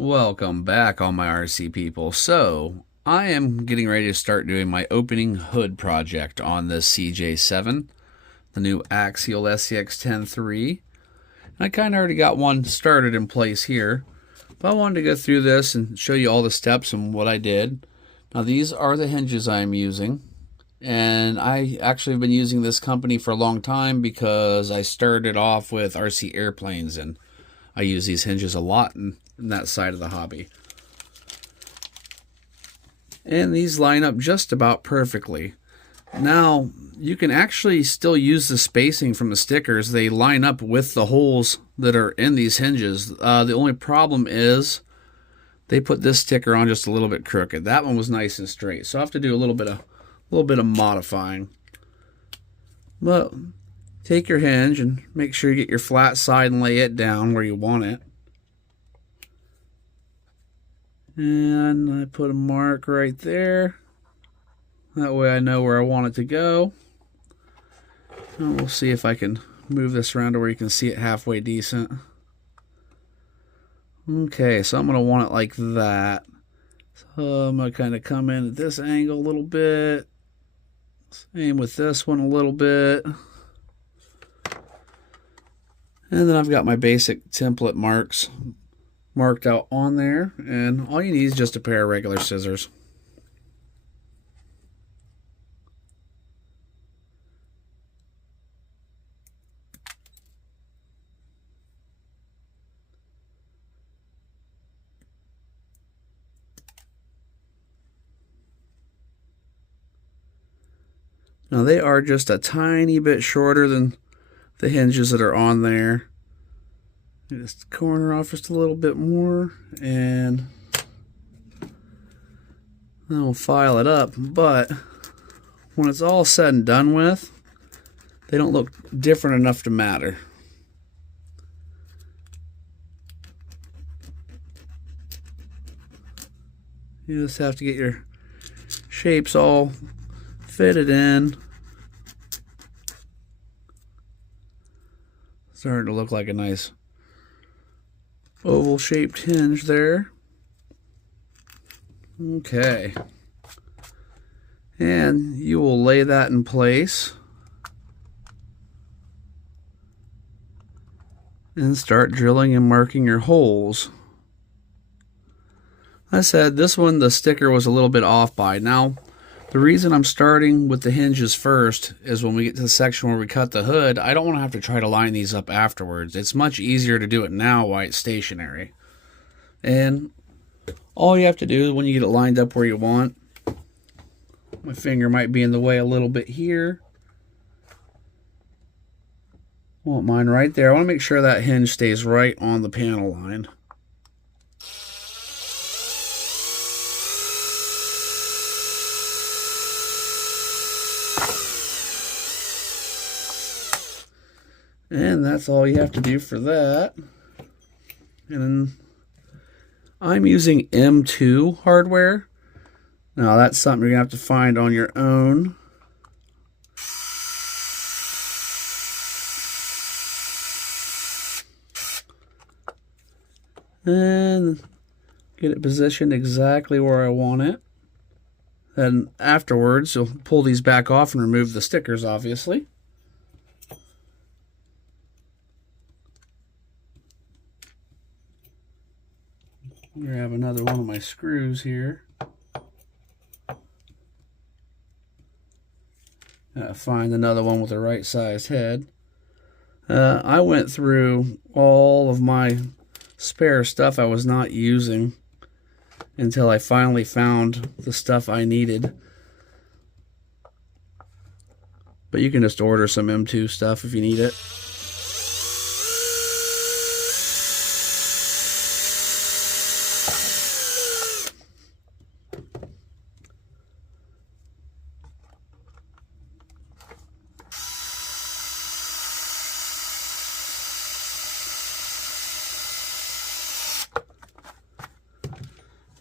Welcome back, all my RC people. So, I am getting ready to start doing my opening hood project on this Cj-7, the new Axial Scx10 lll. I kind of already got one started in place here, but I wanted to go through this and show you all the steps and what I did. Now, these are the hinges I am using, and I actually have been using this company for a long time because I started off with RC airplanes, and I use these hinges a lot in that side of the hobby. And these line up just about perfectly. Now, you can actually still use the spacing from the stickers. They line up with the holes that are in these hinges. The only problem is they put this sticker on just a little bit crooked. That one was nice and straight, so I have to do a little bit of modifying. But take your hinge and make sure you get your flat side and lay it down where you want it. And I put a mark right there. That way I know where I want it to go. And we'll see if I can move this around to where you can see it halfway decent. Okay, so I'm going to want it like that. So I'm going to kind of come in at this angle a little bit. Same with this one a little bit. And then I've got my basic template marks marked out on there, and all you need is just a pair of regular scissors. Now they are just a tiny bit shorter than the hinges that are on there. Just corner off just a little bit more, and then we'll file it up. But when it's all said and done with, they don't look different enough to matter. You just have to get your shapes all fitted in. Starting to look like a nice oval shaped hinge there. Okay, and you will lay that in place and start drilling and marking your holes. I said this one, the sticker was a little bit off by. Now, the reason I'm starting with the hinges first is when we get to the section where we cut the hood, I don't want to have to try to line these up afterwards. It's much easier to do it now while it's stationary. And all you have to do when you get it lined up where you want, my finger might be in the way a little bit here. Want mine right there. I want to make sure that hinge stays right on the panel line. And that's all you have to do for that. And then I'm using M2 hardware. Now that's something you're going to have to find on your own. And get it positioned exactly where I want it. Then afterwards, you'll pull these back off and remove the stickers, obviously. Grab another one of my screws here. Find another one with the right sized head. I went through all of my spare stuff I was not using until I finally found the stuff I needed. But you can just order some M2 stuff if you need it.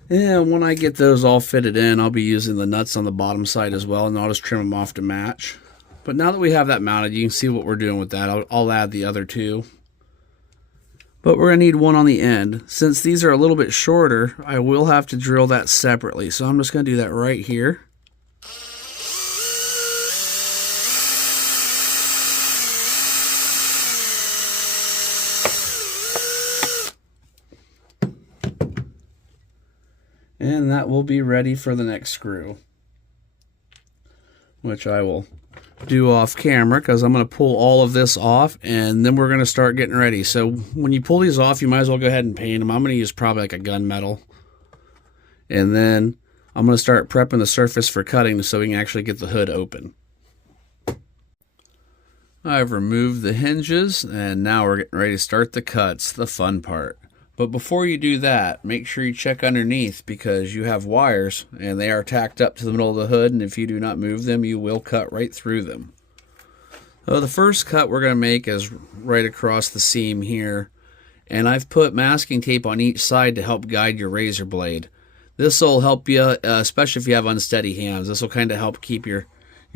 And when I get those all fitted in, I'll be using the nuts on the bottom side as well, and I'll just trim them off to match. But now that we have that mounted, you can see what we're doing with that. I'll add the other two. but we're going to need one on the end. Since these are a little bit shorter, I will have to drill that separately. So I'm just going to do that right here. And that will be ready for the next screw, which I will do off camera because I'm going to pull all of this off and then we're going to start getting ready. So when you pull these off, you might as well go ahead and paint them. I'm going to use probably like a gunmetal. And then I'm going to start prepping the surface for cutting so we can actually get the hood open. I've removed the hinges and now we're getting ready to start the cuts, the fun part. But before you do that, make sure you check underneath because you have wires and they are tacked up to the middle of the hood, and if you do not move them, you will cut right through them. So the first cut we're going to make is right across the seam here, and I've put masking tape on each side to help guide your razor blade. This will help you, especially if you have unsteady hands. This will kind of help keep your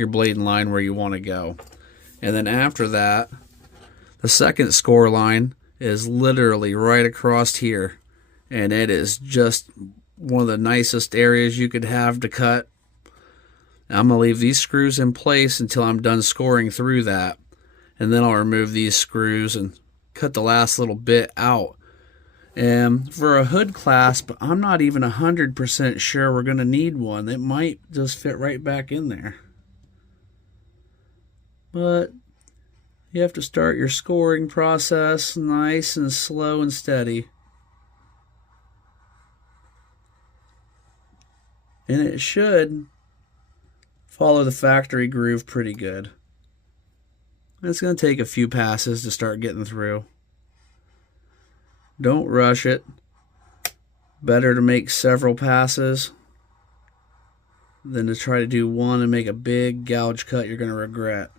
blade in line where you want to go. And then after that, the second score line is literally right across here, and it is just one of the nicest areas you could have to cut. I'm going to leave these screws in place until I'm done scoring through that, and then I'll remove these screws and cut the last little bit out. And for a hood clasp, I'm not even 100% sure we're going to need one. It might just fit right back in there, but you have to start your scoring process nice and slow and steady. And it should follow the factory groove pretty good. It's going to take a few passes to start getting through. Don't rush it. Better to make several passes than to try to do one and make a big gouge cut you're going to regret.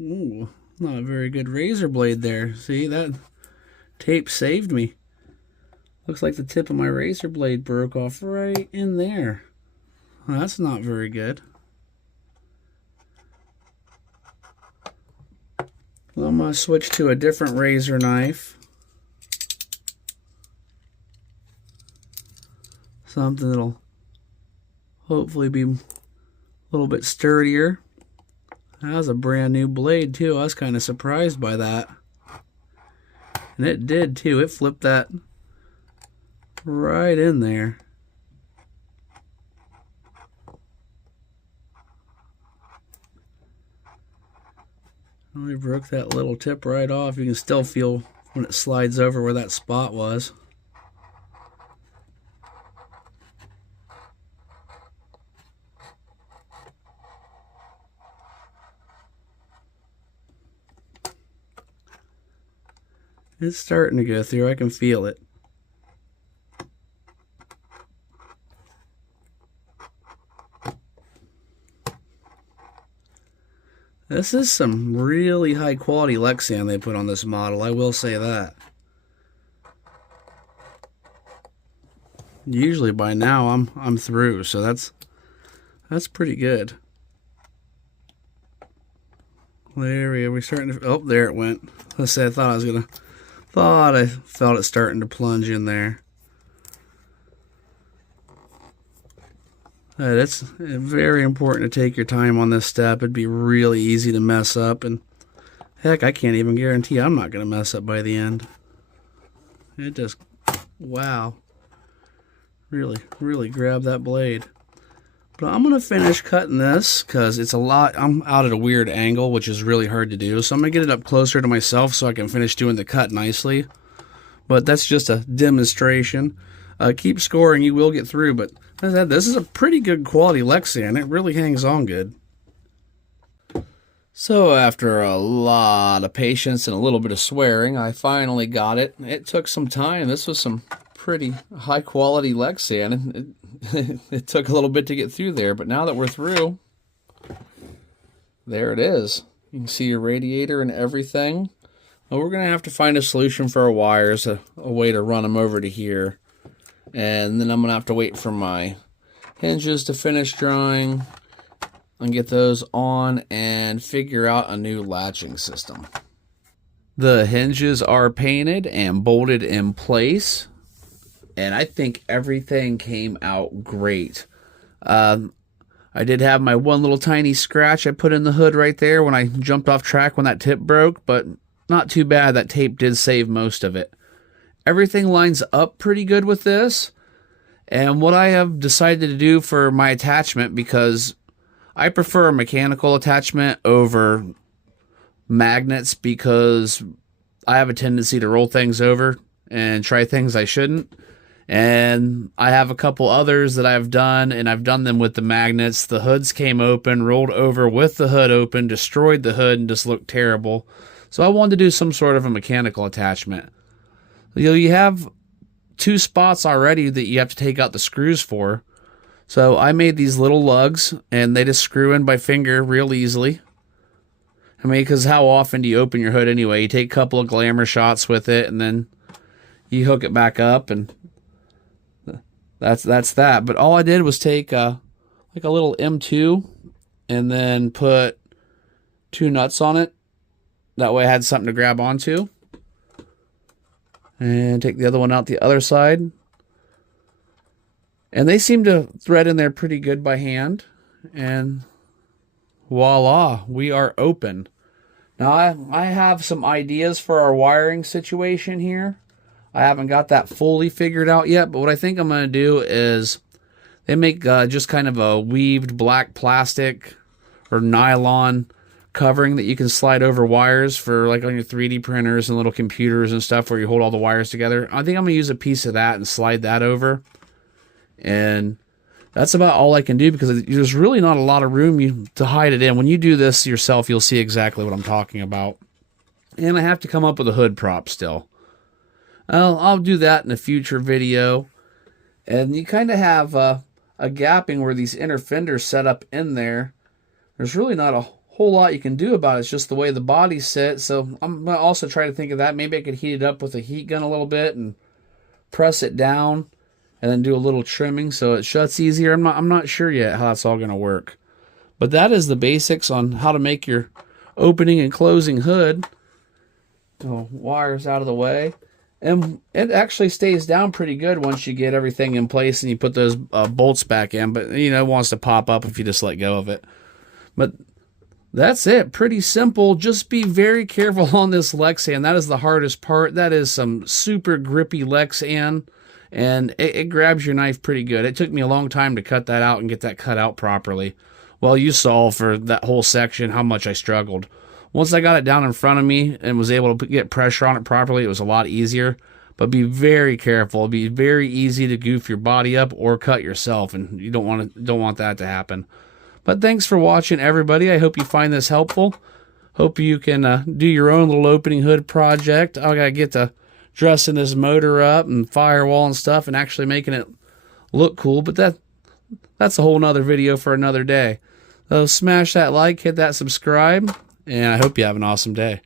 Ooh, not a very good razor blade there. See, that tape saved me. Looks like the tip of my razor blade broke off right in there. Well, that's not very good. Well, I'm going to switch to a different razor knife. Something that'll hopefully be a little bit sturdier. That was a brand new blade too. I was kind of surprised by that. And it did too. It flipped that right in there. Only broke that little tip right off. You can still feel when it slides over where that spot was. It's starting to go through. I can feel it. This is some really high quality Lexan they put on this model, I will say that. Usually by now I'm through, so that's pretty good. There we go. We're starting to, oh, there it went. Let's say I felt it starting to plunge in there. It's very important to take your time on this step. It'd be really easy to mess up, and heck, I can't even guarantee I'm not going to mess up by the end. It just, wow, really grabbed that blade. But I'm going to finish cutting this because it's a lot. I'm out at a weird angle, which is really hard to do. So I'm going to get it up closer to myself so I can finish doing the cut nicely. But that's just a demonstration. Keep scoring, you will get through. But as I said, this is a pretty good quality Lexan. It really hangs on good. So after a lot of patience and a little bit of swearing, I finally got it. It took some time. This was some pretty high quality Lexan. It took a little bit to get through there, but now that we're through, there it is. You can see your radiator and everything. Well, we're going to have to find a solution for our wires, a way to run them over to here. And then I'm going to have to wait for my hinges to finish drying and get those on and figure out a new latching system. The hinges are painted and bolted in place, and I think everything came out great. I did have my one little tiny scratch I put in the hood right there when I jumped off track when that tip broke, but not too bad. That tape did save most of it. Everything lines up pretty good with this. And what I have decided to do for my attachment, because I prefer a mechanical attachment over magnets, because I have a tendency to roll things over and try things I shouldn't. And I have a couple others that I've done, and I've done them with the magnets. The hoods came open, rolled over with the hood open, destroyed the hood, and just looked terrible. So I wanted to do some sort of a mechanical attachment. You have 2 spots already that you have to take out the screws for. So I made these little lugs, and they just screw in by finger real easily. I mean, because how often do you open your hood anyway? You take a couple of glamour shots with it, and then you hook it back up, and that's that. But all I did was take like a little M2 and then put 2 nuts on it. That way I had something to grab onto. And take the other one out the other side. And they seem to thread in there pretty good by hand. And voila, we are open. Now I have some ideas for our wiring situation here. I haven't got that fully figured out yet, but what I think I'm going to do is they make just kind of a weaved black plastic or nylon covering that you can slide over wires for like on your 3D printers and little computers and stuff where you hold all the wires together. I think I'm going to use a piece of that and slide that over. And that's about all I can do, because there's really not a lot of room to hide it in. When you do this yourself, you'll see exactly what I'm talking about. And I have to come up with a hood prop still. I'll do that in a future video. And you kind of have a gapping where these inner fenders set up in there. There's really not a whole lot you can do about it. It's just the way the body's set. So I'm going to also try to think of that. Maybe I could heat it up with a heat gun a little bit and press it down and then do a little trimming so it shuts easier. I'm not sure yet how that's all going to work. But that is the basics on how to make your opening and closing hood. Wires out of the way. And it actually stays down pretty good once you get everything in place and you put those bolts back in. But, you know, it wants to pop up if you just let go of it. But that's it. Pretty simple. Just be very careful on this Lexan. That is the hardest part. That is some super grippy Lexan. And it grabs your knife pretty good. It took me a long time to cut that out and get that cut out properly. Well, you saw for that whole section how much I struggled. Once I got it down in front of me and was able to get pressure on it properly, it was a lot easier. But be very careful. It'll be very easy to goof your body up or cut yourself, and you don't want that to happen. But thanks for watching, everybody. I hope you find this helpful. Hope you can do your own little opening hood project. I gotta get to dressing this motor up and firewall and stuff and actually making it look cool. But that's a whole nother video for another day. So smash that like, hit that subscribe, and I hope you have an awesome day.